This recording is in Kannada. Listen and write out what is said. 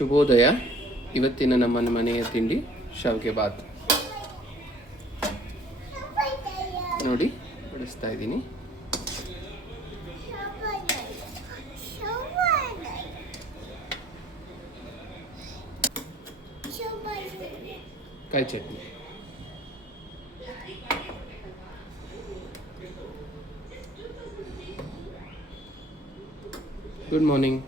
ಶುಭೋದಯ. ಇವತ್ತಿನ ನಮ್ಮ ಮನೆಯ ತಿಂಡಿ ಶಾವಿಗೆ ಬಾತ್. ನೋಡಿ ಬಡಿಸ್ತಾ ಇದ್ದೀನಿ. ಕಾಯಿ ಚಟ್ನಿ. Good morning.